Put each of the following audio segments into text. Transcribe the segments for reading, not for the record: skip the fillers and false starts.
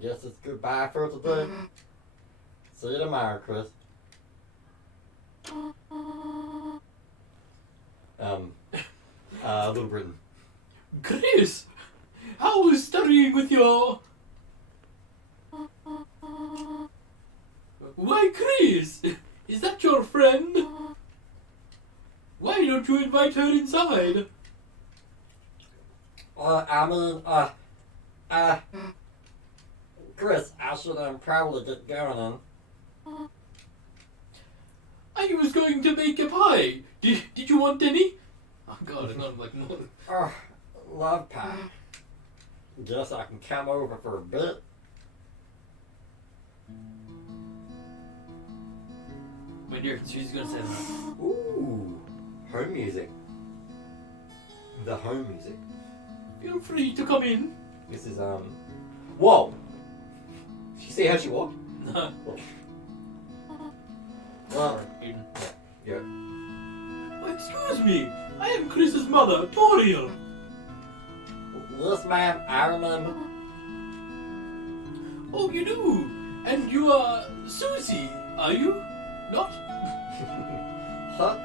guess it's goodbye for today. See you tomorrow, Chris. Little Britain. Chris, how was studying with your... Why, Chris, is that your friend? Why don't you invite her inside? Chris, I should probably get going in. I was going to make a pie. Did you want any? Oh God, I'm like... Oh, love pie. Guess I can come over for a bit. My dear, she's gonna say that. Ooh, home music. The home music. Feel free to come in. This is, Whoa! Did you see how she walked? No. Well, yeah. Oh, excuse me. I am Chris's mother, Toriel. Yes, ma'am, I remember. Oh, you do? And you are Susie, are you? Not? Huh?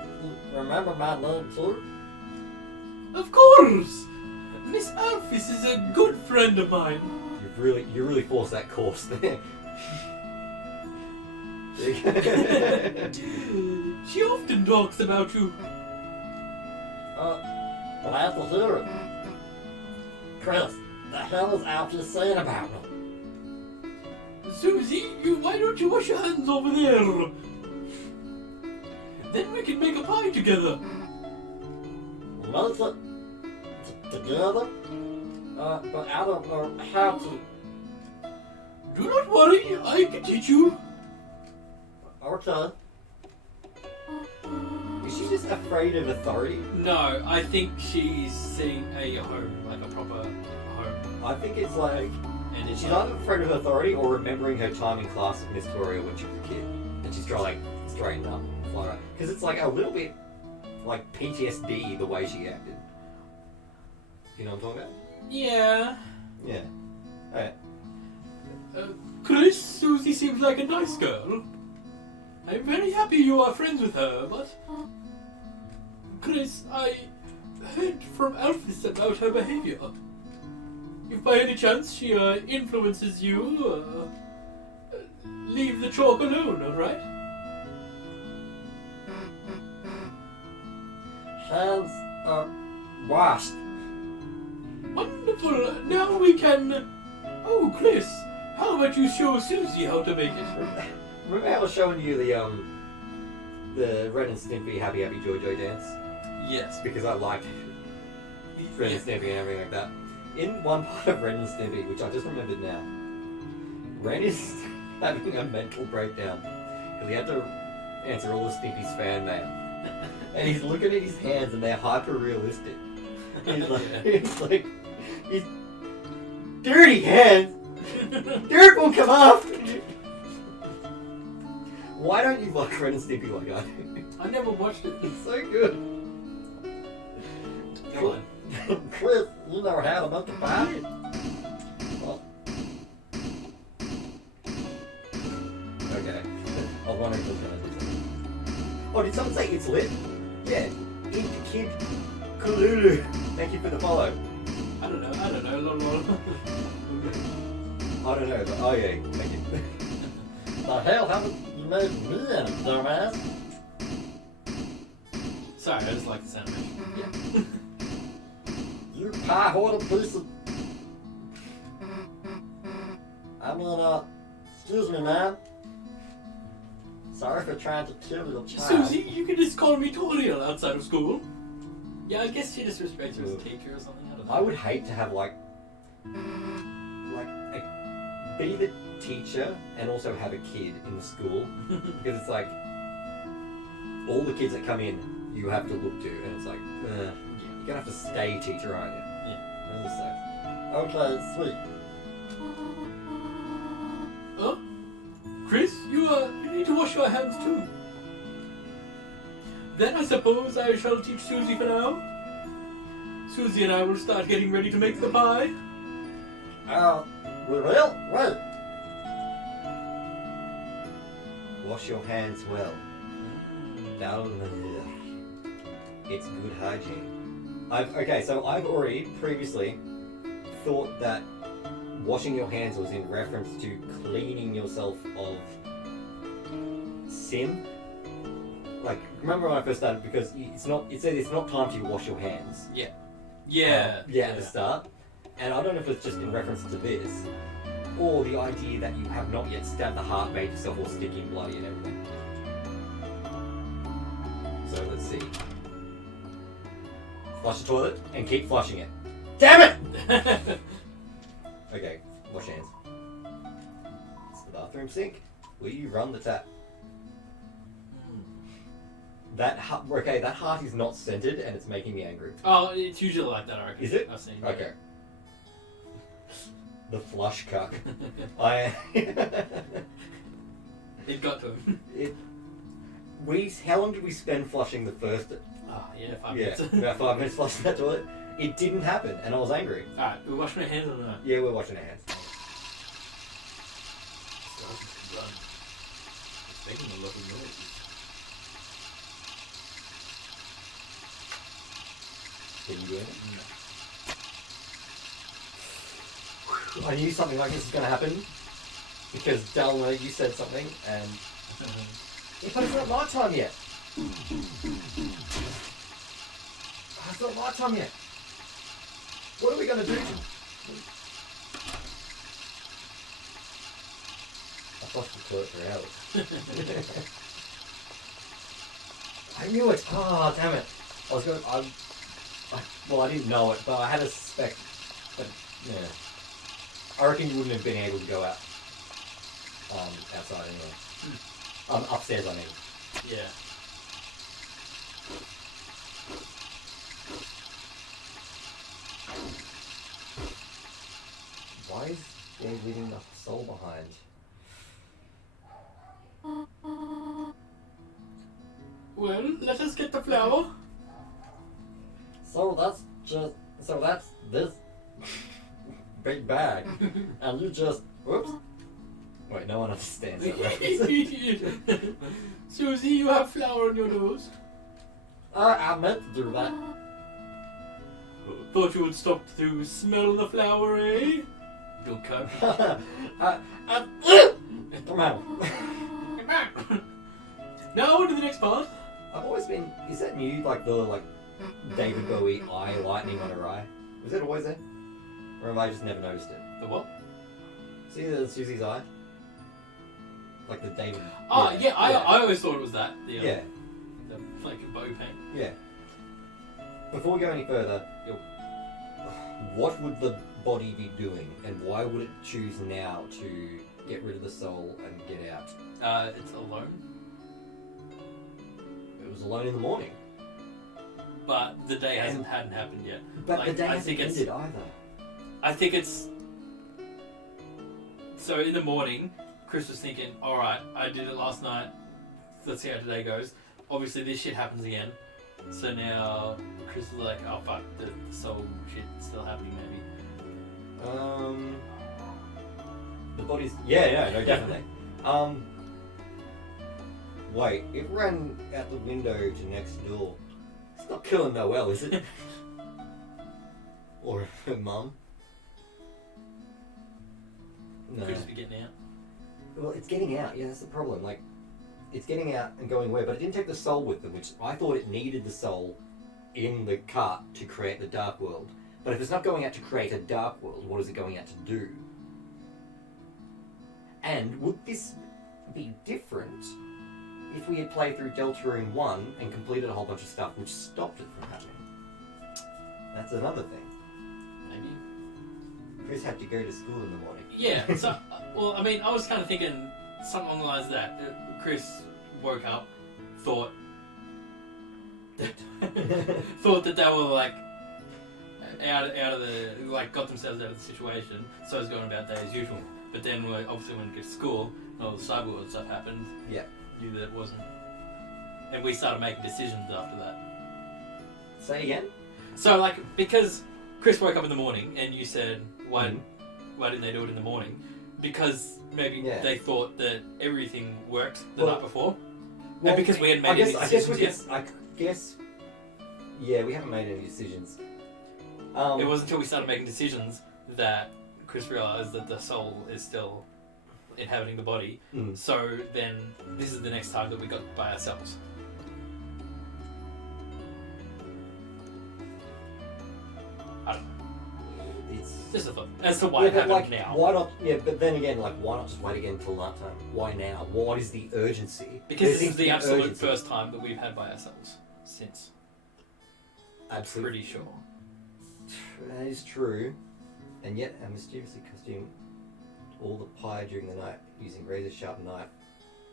Remember my name too? Of course! Miss Alphys is a good friend of mine. You really forced that course there. She often talks about you. Glad to hear it. Chris, the hell is Alphys saying about me? Susie, why don't you wash your hands over there? Then we can make a pie together. Make it together? But I don't know how to. Do not worry, I can teach you. Okay. Is she just afraid of authority? No, I think she's seeing a home, like a proper home. I think it's like... And she's either afraid of authority or remembering her time in class with Miss Gloria when she was a kid. And she's trying to like straighten up. Because it's like a little bit like PTSD the way she acted. You know what I'm talking about? Yeah. Yeah. Alright. Chris, Susie seems like a nice girl. I'm very happy you are friends with her, but... Chris, I heard from Alphys about her behavior. If by any chance she influences you, leave the chalk alone, alright? Hands are washed. Wonderful. Now we can... Oh, Chris, how about you show Susie how to make it? Remember how I was showing you the Ren and Stimpy Happy Happy Joy Joy dance? Yes. Because I liked Ren and Stimpy and everything like that. In one part of Ren and Stimpy, which I just remembered now, Ren is having a mental breakdown because he had to answer all of Stimpy's fan mail. And he's looking at his hands and they're hyper realistic. He's like, he's dirty hands. Dirt will come off. Why don't you like Ren and Stimpy like I do? I never watched it. It's so good. Go on. Chris, you know how to make a pie? Well, okay. I was wondering if it was going to do something. Oh, did someone say it's lit? Yeah. Eat the kid. Kululu. Thank you for the follow. I don't know, lol. I don't know, but oh yeah, thank you. The hell haven't you made me in it, dumbass? Sorry, I just like the sound of it. Yeah. You pie-hoarding piece of... excuse me, man. Sorry for trying to kill your child. Susie, you can just call me Toriel outside of school. Yeah, I guess she disrespects her as a teacher or something. I don't know. I would hate to have be the teacher and also have a kid in the school because it's like all the kids that come in you have to look to and it's like you're gonna have to stay teacher, aren't you? Yeah. Really sucks. Okay, sweet. Huh? Chris, you need to wash your hands too. Then I suppose I shall teach Susie for now. Susie and I will start getting ready to make the pie. Well, well. Wash your hands well. It's good hygiene. So I've already previously thought that washing your hands was in reference to cleaning yourself of sin. Like, remember when I first started, because it said it's not time to wash your hands. Yeah. At the start. And I don't know if it's just in reference to this, or the idea that you have not yet stabbed the heart, made yourself all sticky and bloody and everything. So let's see. Flush the toilet and keep flushing it. Damn it! Okay, wash hands. It's the bathroom sink. Will you run the tap? That heart is not centered and it's making me angry. Oh, it's usually like that, I reckon. Is it? I've seen. Okay. The flush cuck. It got to him. How long did we spend flushing the first? Oh, yeah, 5 minutes. About 5 minutes flushing that toilet. It didn't happen, and I was angry. Alright, we're washing our hands or not? Yeah, we're washing our hands. It's making a lot of noises. Can you do it? No. I knew something like this was going to happen because Delma, you said something, and yeah, but it's not night time yet. It's not night time yet. What are we going to do? I flushed the toilet for hours. I knew it. Oh, damn it! I didn't know it, but I had a suspect. But yeah, I reckon you wouldn't have been able to go out outside anyway. Upstairs, I mean. Yeah. Why is there leaving the soul behind? Well, let us get the flour. So that's this big bag, and you just oops. Wait, no one understands that reference. Susie, you have flour on your nose. I meant to do that. Thought you would stop to smell the flour, eh? You'll cut. Come on. Now on to the next part. I've always been. Is that new? Like the David Bowie eye lightning on her eye. Was it always there? Or have I just never noticed it? The what? See the Susie's eye? Like the David. Oh, yeah, I always thought it was that. The, yeah. The like a bow paint. Yeah. Before we go any further, Yep. What would the body be doing, and why would it choose now to get rid of the soul and get out? It's alone. It was alone in the morning. But the day hadn't happened yet. But like, the day I hasn't think ended either. I think it's... So in the morning, Chris was thinking, alright, I did it last night, let's see how today goes. Obviously this shit happens again. So now Chris is like, oh fuck, the soul shit's still happening maybe. The body's... Yeah, no, definitely. Wait, it ran out the window to next door. It's not killing Noelle, is it? Or her mum? No. Could just be getting out. Well, it's getting out. Yeah, that's the problem. Like, it's getting out and going where? But it didn't take the soul with them, which I thought it needed the soul in the cart to create the dark world. But if it's not going out to create a dark world, what is it going out to do? And would this be different if we had played through Deltarune 1 and completed a whole bunch of stuff which stopped it from happening? That's another thing. Maybe. Chris had to go to school in the morning. Yeah, so, well, I mean, I was kind of thinking something along the lines of that. Chris woke up, thought that they were like out of the, like, got themselves out of the situation, so I was going about day as usual. But then obviously when we get to school, all the cyberworld stuff happened. Yeah. Knew that it wasn't. And we started making decisions after that. Say again? So, like, because Chris woke up in the morning and you said, why why didn't they do it in the morning? Because maybe Yeah. they thought that everything worked the Well, night before. Well, And because we hadn't made any decisions I guess. Yeah, we haven't made any decisions. It wasn't until we started making decisions that Chris realised that the soul is still inhabiting the body. Mm. So then, this is the next time that we got by ourselves. I don't know. It's Just a thought as to why it but, happened now. Why not? Yeah, but then again, like, why not just wait again until night time? Why now? What is the urgency? Because There this seems is to be the absolute urgency. first time that we've had by ourselves since. Absolutely. Pretty sure. That is true, and yet a mysteriously consumed all the pie during the night using razor-sharp knife.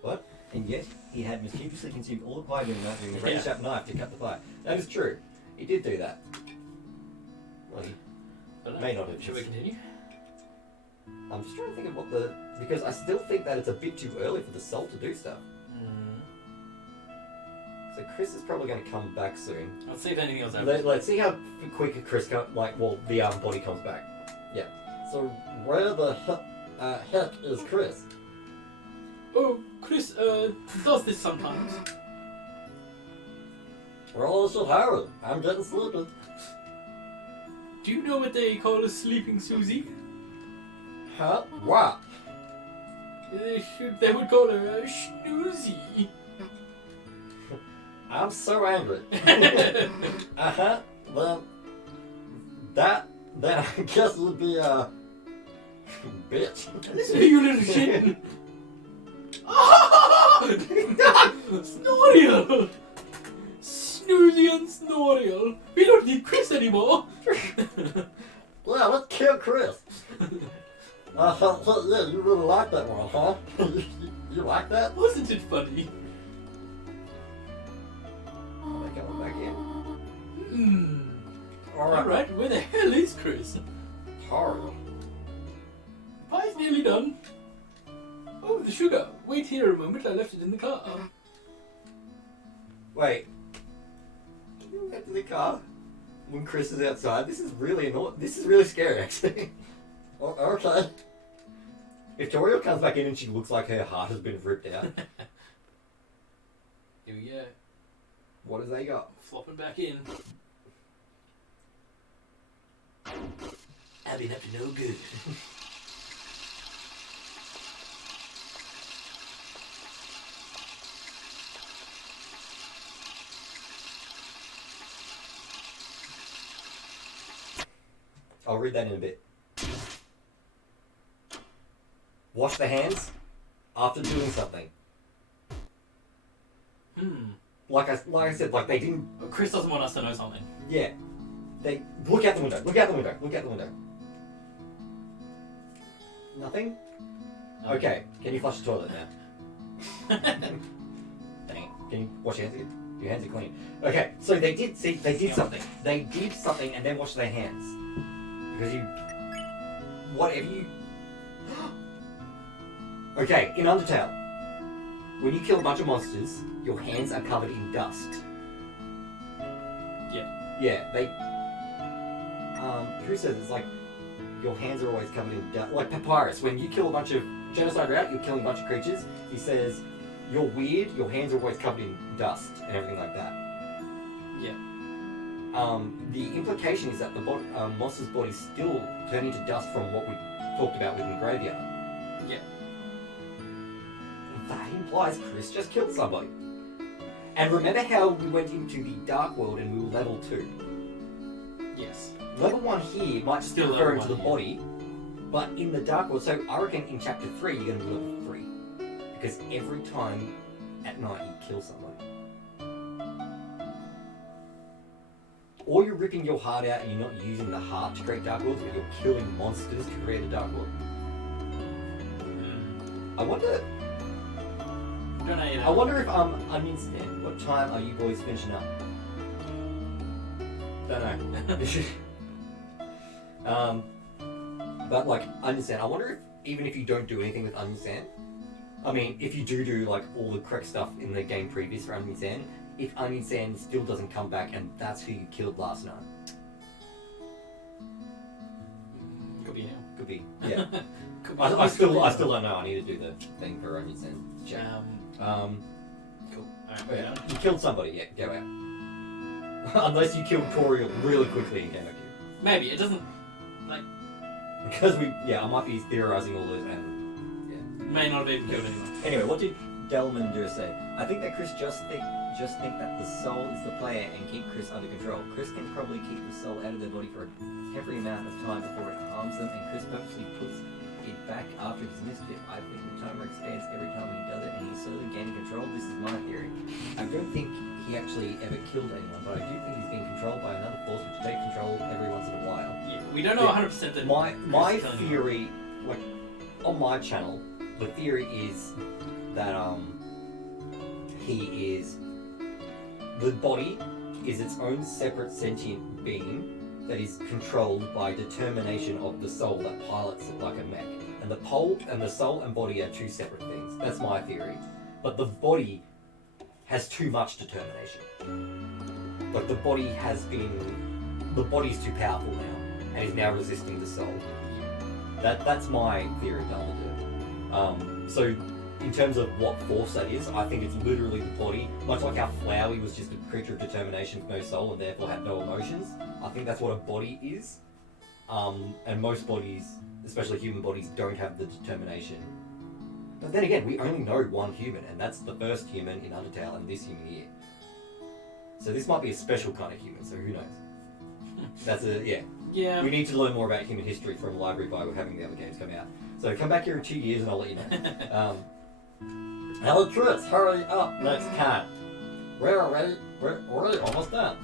What? And yet he had mischievously consumed all the pie during the night using a razor-sharp knife to cut the pie. That is true. He did do that. Well, he may not have. Should we continue? I'm just trying to think of what the... Because I still think that it's a bit too early for the soul to do stuff. So Chris is probably going to come back soon. Let's see if anything else happens. Let's see how quick Chris the body comes back. Yeah. So where the heck is Chris? Oh, Chris does this sometimes. Well, this is Harold. I'm getting sleepy. Do you know what they call a sleeping Susie? Huh? What? They would call her a snoozy. I'm so angry. Uh-huh. Well, then I guess it would be a bitch. Listen to you little shit. Snoriel! Snoozy and Snoriel. We don't need Chris anymore. Well, let's kill Chris. Yeah, you really like that one, huh? You like that? Wasn't it funny? Are they coming back in? Alright, where the hell is Chris? Horrible. Pie's nearly done. Oh, the sugar. Wait here a moment, I left it in the car. Wait. Can you get to the car when Chris is outside? This is really annoying. This is really scary, actually. Okay. If Toriel comes back in and she looks like her heart has been ripped out, Here we go. what has they got? Flopping back in. I've been up to no good. I'll read that in a bit. Wash the hands after doing something. Like I said, like they didn't. Chris doesn't want us to know something. Yeah. They look out the window. Look out the window. Look out the window. Nothing. No. Okay. Can you flush the toilet now? Dang. Can you wash your hands again? Your hands are clean. Okay. So they did something. They did something and then washed their hands. Because whatever you. Okay. In Undertale, when you kill a bunch of monsters, your hands are covered in dust. Yeah. Yeah, they. Who says it's like your hands are always covered in dust? Like Papyrus, when you kill a bunch of genocide route, you're killing a bunch of creatures. He says you're weird. Your hands are always covered in dust and everything like that. Yeah. The implication is that the monster's body still turn into dust from what we talked about within the graveyard. Yeah. That implies Chris just killed somebody. And remember how we went into the dark world and we were level 2? Yes. Level 1 here might just be Still referring to level the 1 body, but in the dark world, so I reckon in chapter 3 you're going to be level 3. Because every time at night you kill somebody. Or you're ripping your heart out and you're not using the heart to create dark worlds, but you're killing monsters to create a dark world. I wonder... Don't know either. I wonder if Onion Stand, what time are you boys finishing up? Don't know. But like Onion Stand, I wonder if even if you don't do anything with Onion Stand, I mean, if you do like all the correct stuff in the game previous for Onion Stand, if Onion Stand still doesn't come back and that's who you killed last night. Could be now. Could be. Yeah. Could be I still could be. don't know. I need to do the thing for Onions and check. Cool. Yeah, you killed somebody. Yeah, go out. Unless you killed Corey really quickly and came back here. Maybe it doesn't Because I might be theorizing all this and may not have even killed anyone. Anyway, what did Gelman just say? I think that Chris just think that the soul is the player and keep Chris under control. Chris can probably keep the soul out of their body for a temporary amount of time before it harms them, and Chris purposely puts it back after his mischief. I think the timer expands every time he does it, and he's slowly gaining control. This is my theory. I don't think he actually ever killed anyone, but I do think he's being controlled by another force which takes control every once in a while. Yeah, we don't know 100% that. My Chris is killing theory, like on my channel, the theory is that he is the body is its own separate sentient being that is controlled by determination of the soul that pilots it like a mech. And the soul and body are two separate things. That's my theory. But the body has too much determination. Like the body's too powerful now and is now resisting the soul. That's my theory, Deltarune. So in terms of what force that is, I think it's literally the body, much like how Flowey was just a creature of determination with no soul and therefore had no emotions. I think that's what a body is. And most bodies, especially human bodies, don't have the determination. But then again, we only know one human, and that's the first human in Undertale and this human here. So this might be a special kind of human, so who knows? Yeah. We need to learn more about human history from Library by having the other games come out. So come back here in 2 years and I'll let you know. Hello, Chris, hurry up next time. We're already almost done.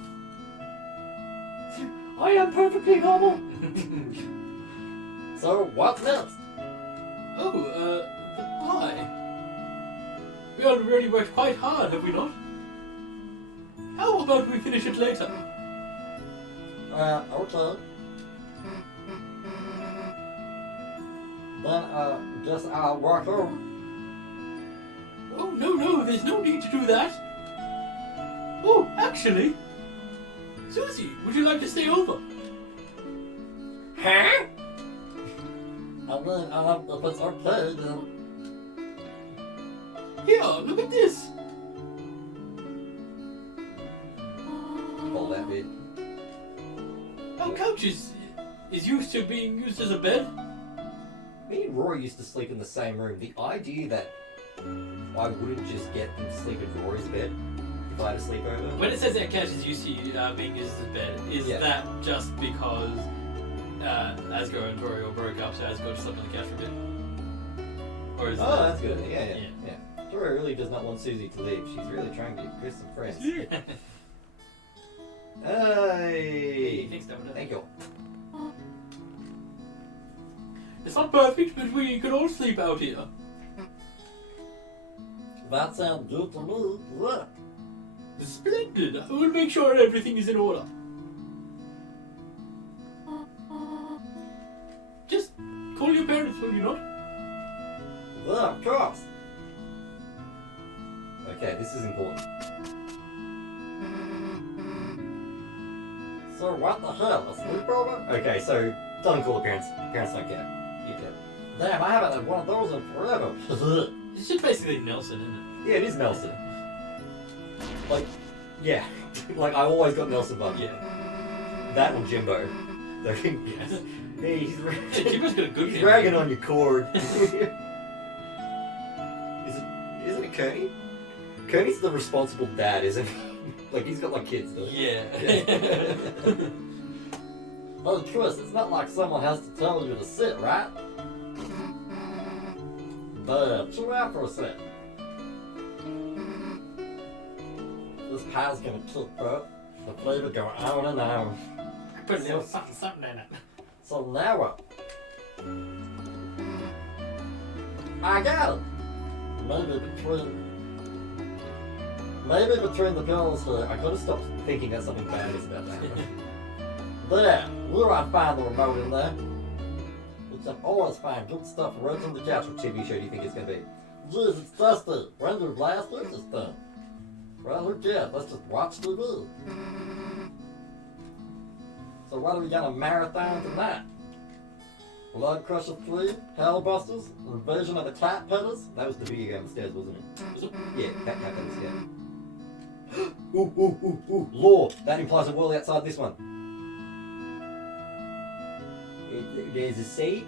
I am perfectly normal. So what's next? Oh, the pie. We already worked quite hard, have we not? How about we finish it later? Okay. Then, just walk over. Oh, no, there's no need to do that. Oh, actually, Susie, would you like to stay over? Huh? I mean, if it's okay, then... Here, look at this. All that bit. Our couch is used to being used as a bed. Me and Rory used to sleep in the same room. The idea that I wouldn't just get them to sleep in Rory's bed if I had a sleepover. When it says our couch is used to being used as a bed, is that just because Asgo and Tori all broke up, so Asgo just slept on the couch for a bit? Or is that's good. Yeah. Tori really does not want Susie to leave. She's really trying to get Chris some friends. Hey! Thanks, David. Thank you. It's not perfect, but we could all sleep out here. That sounds good to me. Yeah. Splendid! I will make sure everything is in order. Just call your parents, will you not? Yeah, of course. Okay, this is important. So what the hell, a sleepover? Okay, so don't call the parents. Parents don't care. You do. Damn, I haven't had one of those in forever. It's just basically Nelson, isn't Yeah, it is Nelson. Like, yeah. Like, I always got Nelson bug. it? Yeah. That or Jimbo. Yes. Hey, he's Jimbo's got a good he's family. dragging on your cord. Isn't it Kearney? Kearney's the responsible dad, isn't he? Like, he's got, like, kids, doesn't he? Yeah. Oh, Chris, it's not like someone has to tell you to sit, right? But chill out for a sec. This pie's gonna kick, bro. The flavor going on and on. I put a little something in it. So now what? I got it. Maybe between the girls here, I gotta stop thinking that something bad is about to happen. There, will I find the remote in there? We can always find good stuff right on the couch. What TV show do you think it's gonna be? Jeez, it's dusty. When did last week this thing? Well, who cares? Let's just watch TV. So what are we gonna marathon tonight? Blood Crusher 3, Hellbusters, Invasion of the Cat Peddlers. That was the video game upstairs, wasn't it? Was it? Yeah, Cat Peddlers, yeah. Ooh, law. That implies a world outside this one. There's a sea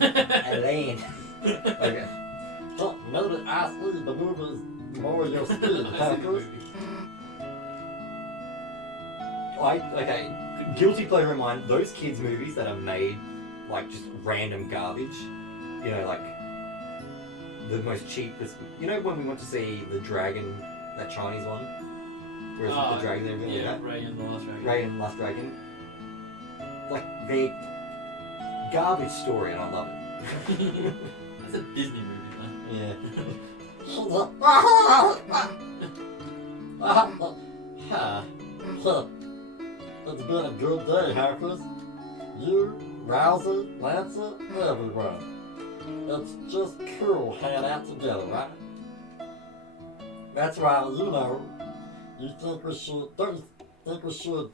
and a land. Okay. So, maybe I see the movies more your speed, hackers. Okay, guilty pleasure of mine, those kids' movies that are made like just random garbage, you know, like the most cheapest. You know when we went to see the Dragon, that Chinese one? Where's the Dragon and everything yeah, like that? Ray and the Last Dragon. Ray and the Last Dragon. Like, they garbage story and I love it. That's a Disney movie, man. Yeah. It's been a good day, hackers. You, Rouser, Lancer, everyone. It's just cool hanging out together, right? That's right, you know. You think we should, don't you think we should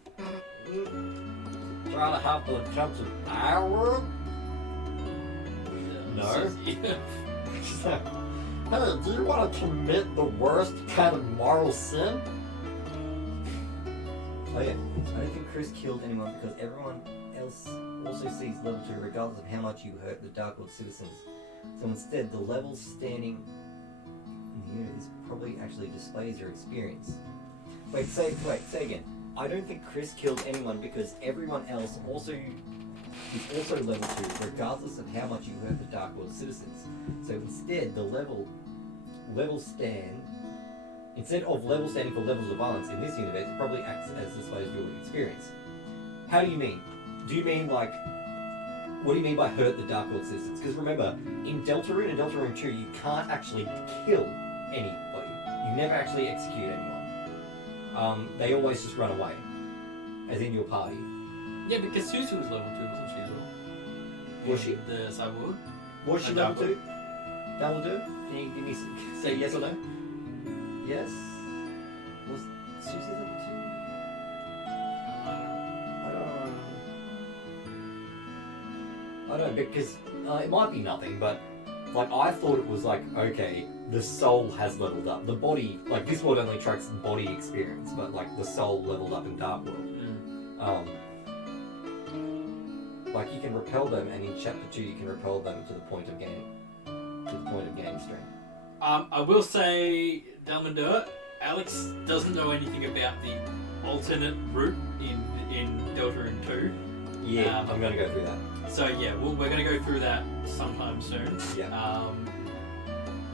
try to have them come to our world? No. Hey, do you want to commit the worst kind of moral sin? Oh yeah, I don't think Chris killed anyone because everyone else also sees level 2 regardless of how much you hurt the Dark World citizens. So instead, the level standing in the unit is probably actually displays your experience. Wait, say again. I don't think Chris killed anyone because everyone else is also level 2 regardless of how much you hurt the Dark World citizens. So instead, the instead of level standing for levels of violence in this universe, it probably acts as displays your experience. How do you mean? Do you mean like, what do you mean by hurt the Dark World citizens? Because remember, in Deltarune and Deltarune 2, you can't actually kill anybody. You never actually execute anyone. They always just run away, as in your party. Yeah, because Susie was level 2, wasn't she as well? Was she? The cyborg. Was she And level Dark 2? Level 2? Can you give me say yes or no? Yes. Was Susie level 2? I don't know, because it might be nothing, but like I thought it was like, okay, the soul has leveled up. The body, like this world only tracks body experience, but like the soul leveled up in Dark World. Like you can repel them, and in Chapter 2 you can repel them to the point of gaining strength. I will say, Delman, Alex doesn't know anything about the alternate route in Deltarune 2. Yeah, I'm gonna go through that. So yeah, we're going to go through that sometime soon. Yeah.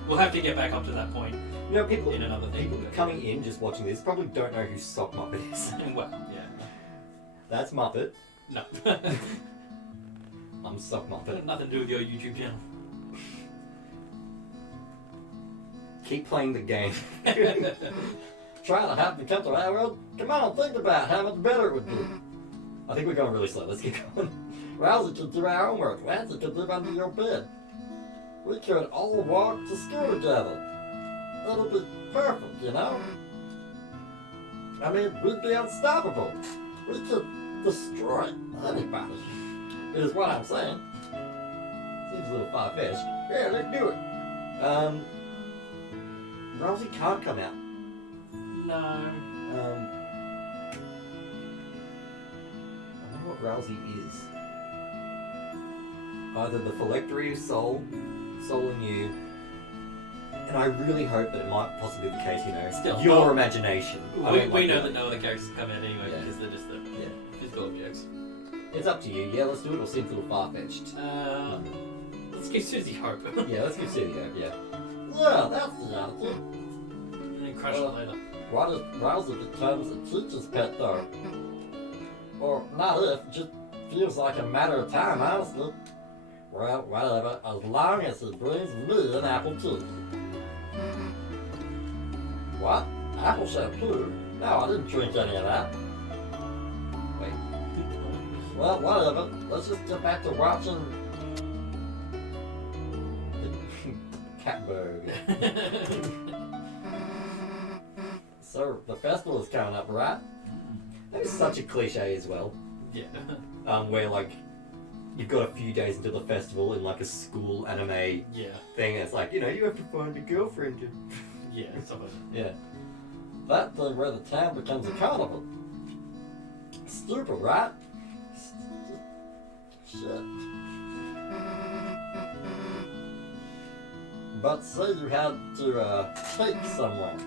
We'll have to get back up to that point You know, people in another thing. coming in just watching this probably don't know who Sock Muppet is. Well, yeah. That's Muppet. No. I'm Sock Muppet. Nothing to do with your YouTube channel. Keep playing the game. Trying to have to come to our world? Come on, think about how much better it would be. I think we're going really slow. Let's keep going. Rousey could do our homework. Lancer could live under your bed. We could all walk to school together. It'll be perfect, you know? I mean, we'd be unstoppable. We could destroy anybody. Is what I'm saying. Seems a little far-fetched. Yeah, let's do it. Rousey can't come out. No. I wonder what Rousey is. Either the phylactery of soul in you, and I really hope that it might possibly be the case, you know, Still, your imagination. We know that no other characters come out anyway because they're just the physical objects. It's up to you. Yeah, let's do it, or seems a little far-fetched. Let's give Susie hope. Yeah, let's give Susie hope, yeah. Yeah, that's the attitude. And then crush it later. What if Rousey becomes a teacher's pet, though? Or not if, just feels like a matter of time, honestly. Well, whatever, as long as it brings me an apple too. What? Apple shampoo? No, I didn't drink any of that. Wait. Well, whatever. Let's just get back to watching the Catbird. So, the festival is coming up, right? That is such a cliche as well. Yeah. Where like you've got a few days until the festival in like a school anime Yeah. thing. It's like, you have to find a girlfriend. Yeah, stuff like that. Yeah. That thing where the town becomes a carnival. Stupid, right? Shit. But say you had to take someone.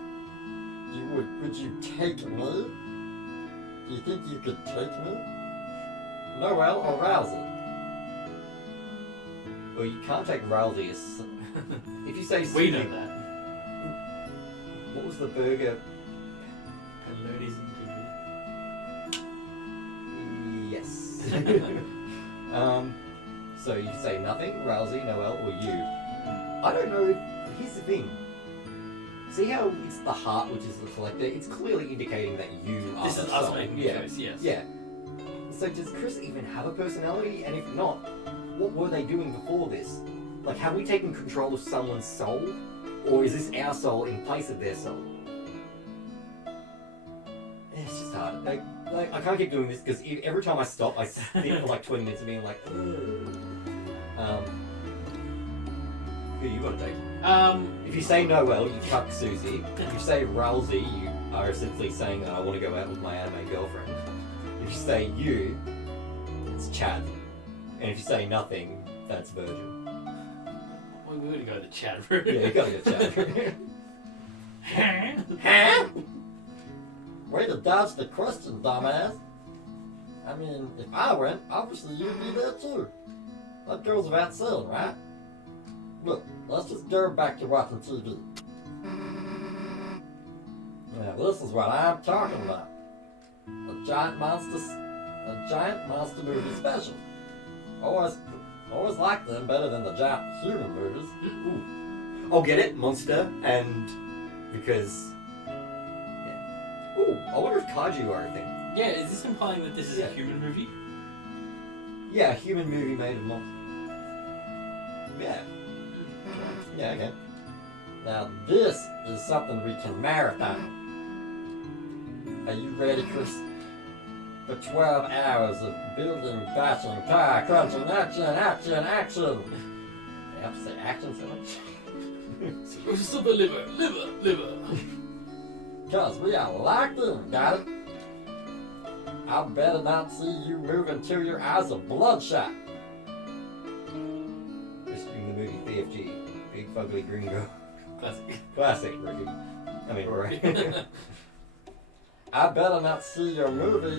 Would you take me? Do you think you could take me? Noel or Rousey? Well, you can't take Rousey as... If you say... We know that. What was the burger? Hello, Yes. So you say nothing, Rousey, Noel, or you. I don't know. Here's the thing. See how it's the heart which is the collector? It's clearly indicating that you are This the is us soul. making the choice, yes. Yeah. So does Chris even have a personality? And if not, what were they doing before this? Like, have we taken control of someone's soul? Or is this our soul in place of their soul? It's just hard. Like I can't keep doing this because every time I stop, I sit for like 20 minutes of being like, ugh. Who you want to take? If you say Noel, you fuck Susie. If you say Rousey, you are essentially saying that I want to go out with my anime girlfriend. If you say you, it's Chad. And if you say nothing, that's Virgil. Well, we're gonna go to Chad room. Yeah, you gotta go Chad. Huh? Way to dodge the question, dumbass. I mean, if I went, obviously you'd be there too. That goes without saying, right? Look, let's just go back to watching TV. Now, this is what I'm talking about. A giant monster movie special. Always liked them better than the giant human movies. Ooh. Oh, get it? Monster and because. Yeah. Ooh, I wonder if kaiju are a thing. Yeah, is this implying that this is a human movie? Yeah, a human movie made of monsters. Yeah. Yeah, okay. Now this is something we can marathon. Are you ready, Chris? For 12 hours of building, bashing, car crunching, action. I have to say action so much. Super liver. Cause we are locked in, got it? I better not see you move until your eyes are bloodshot. Just in the movie BFG, Big Fugly Green Girl. Classic, Ricky. I mean, right. I better not see you move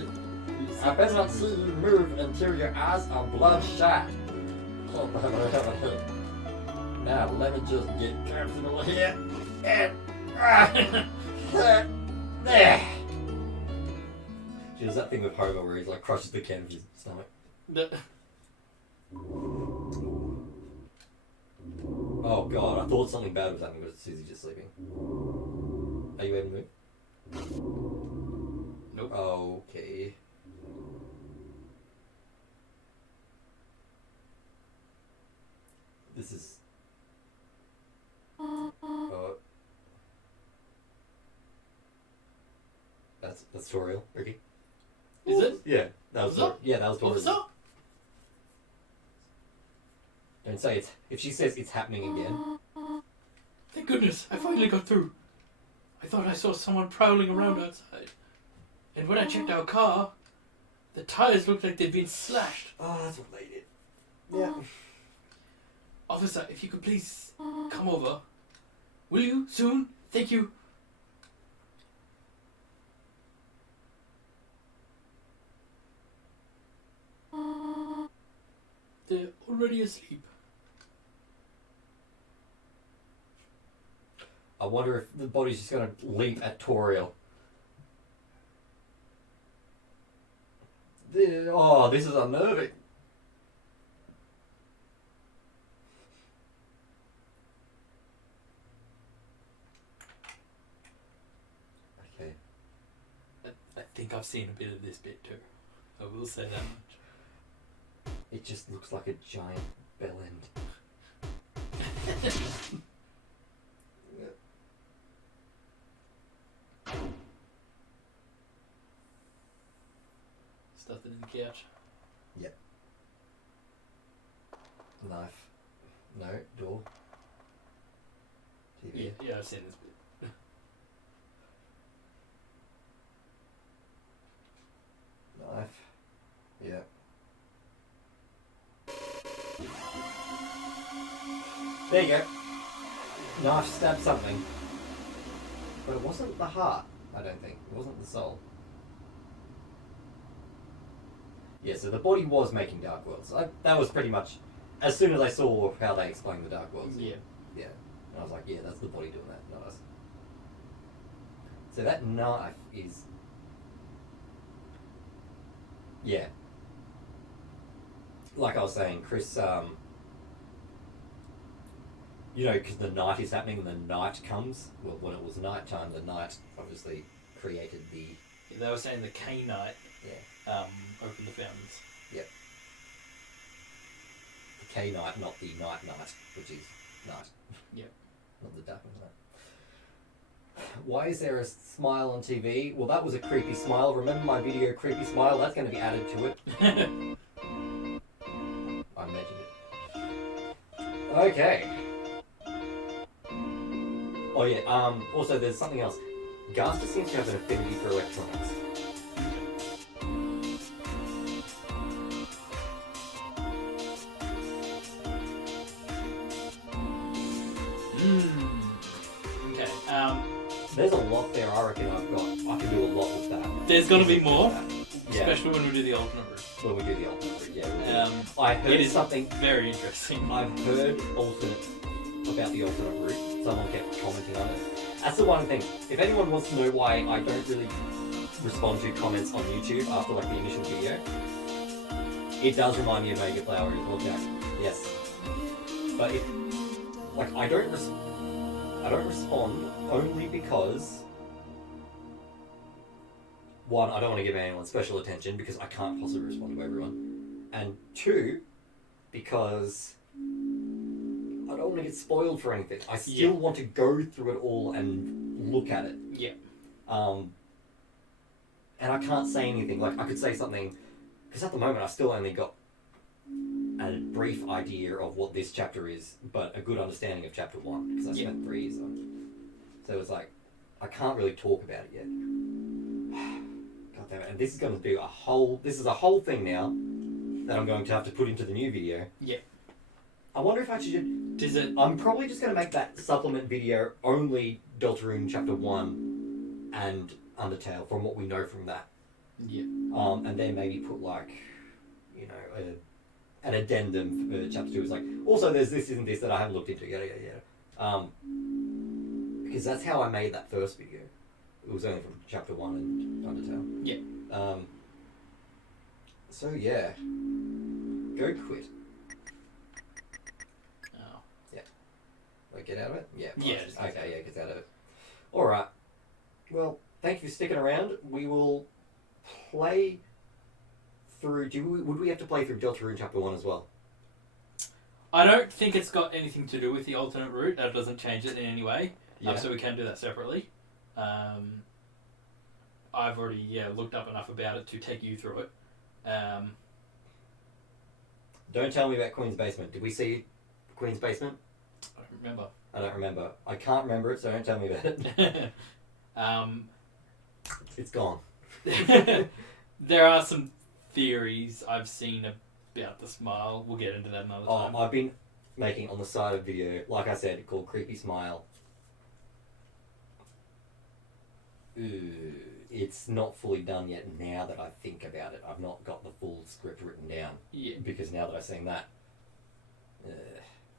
until your eyes are bloodshot. Now let me just get comfortable here and there. She does that thing with Homer where he's like crushes the can of his stomach. Oh god, I thought something bad was happening, but it's Susie just sleeping. Are you able to move? Nope. Okay. This is... That's Toriel, Ricky. Is it? Yeah, that was Officer? Yeah, that was Toriel. Officer? Don't say it's... If she says it's happening again... Thank goodness, I finally got through. I thought I saw someone prowling around outside. And when I checked our car, the tires looked like they'd been slashed. Oh, that's what they did. Yeah. Officer, if you could please come over. Will you? Soon? Thank you. They're already asleep. I wonder if the body's just gonna leap at Toriel. Oh, this is unnerving. Okay. I think I've seen a bit of this bit too. I will say that much. It just looks like a giant bell end. Stuffed it in the couch. Yep. Knife. No. Door. TV. Yeah, I've seen this bit. Knife. Yeah. There you go. Knife stabbed something. But it wasn't the heart, I don't think. It wasn't the soul. Yeah, so the body was making Dark Worlds. That was pretty much... As soon as I saw how they explained the Dark Worlds. Yeah. Yeah. And I was like, yeah, that's the body doing that, not us. So that knife is... Yeah. Like I was saying, Chris, you know, because the night is happening and the night comes. Well, when it was night time, the night obviously created the... Yeah, they were saying the K Knight Yeah. opened the fountains. Yep. The K night, not the night, which is night. Yep. Not the darkness night. Why is there a smile on TV? Well, that was a creepy smile. Remember my video, creepy smile? That's going to be added to it. I mentioned it. Okay. Oh yeah. Also, there's something else. Gaster seems to have an affinity for electronics. Okay. There's a lot there. I reckon I can do a lot with that. There's gonna be more, Yeah. especially when we do the alternate route. When we do the alternate route, yeah. I It heard is something. very interesting. I've heard about the alternate route. Someone kept commenting on it. That's the one thing. If anyone wants to know why I don't really respond to comments on YouTube after like the initial video, it does remind me of Mega Flower as well, Jack. Yes. But if like I don't respond only because one, I don't want to give anyone special attention because I can't possibly respond to everyone. And two, because I don't want to get spoiled for anything. I still want to go through it all and look at it. Yeah. And I can't say anything. Like, I could say something, because at the moment I still only got a brief idea of what this chapter is, but a good understanding of chapter 1, because I spent 3 years on it. So it's like, I can't really talk about it yet. God damn it. And this is going to do this is a whole thing now that I'm going to have to put into the new video. Yeah. I wonder if I should... Does it... I'm probably just going to make that supplement video only Deltarune chapter 1 and Undertale from what we know from that. Yeah. And then maybe put like, you know, an addendum for chapter 2. It's like, also there's this and this that I haven't looked into yet. Because that's how I made that first video. It was only from chapter 1 and Undertale. Yeah. So yeah. Go quit. Oh. Like, get out of it? Yeah. Yeah. Okay, yeah, get out of it. Alright. Well, thank you for sticking around. We will play through... Would we have to play through Deltarune chapter 1 as well? I don't think it's got anything to do with the alternate route. That doesn't change it in any way. Yeah. So we can do that separately. I've already looked up enough about it to take you through it. Don't tell me about Queen's Basement. Did we see Queen's Basement? I don't remember. I don't remember. I can't remember it, so don't tell me about it. It's gone. There are some theories I've seen about the smile. We'll get into that another time. I've been making on the side of video, like I said, called Creepy Smile. It's not fully done yet now that I think about it. I've not got the full script written down. Yeah. Because now that I've seen that,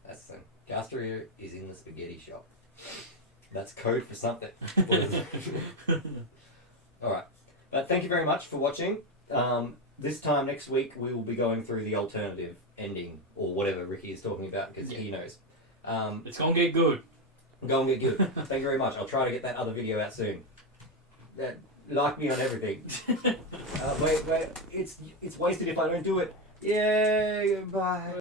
that's the thing. Gaster is in the spaghetti shop. That's code for something. Alright. But thank you very much for watching. This time next week we will be going through the alternative ending, or whatever Ricky is talking about, because he knows. It's gonna get good. Go and get good. Thank you very much. I'll try to get that other video out soon. Like me on everything. Wait. It's wasted if I don't do it. Yay, bye.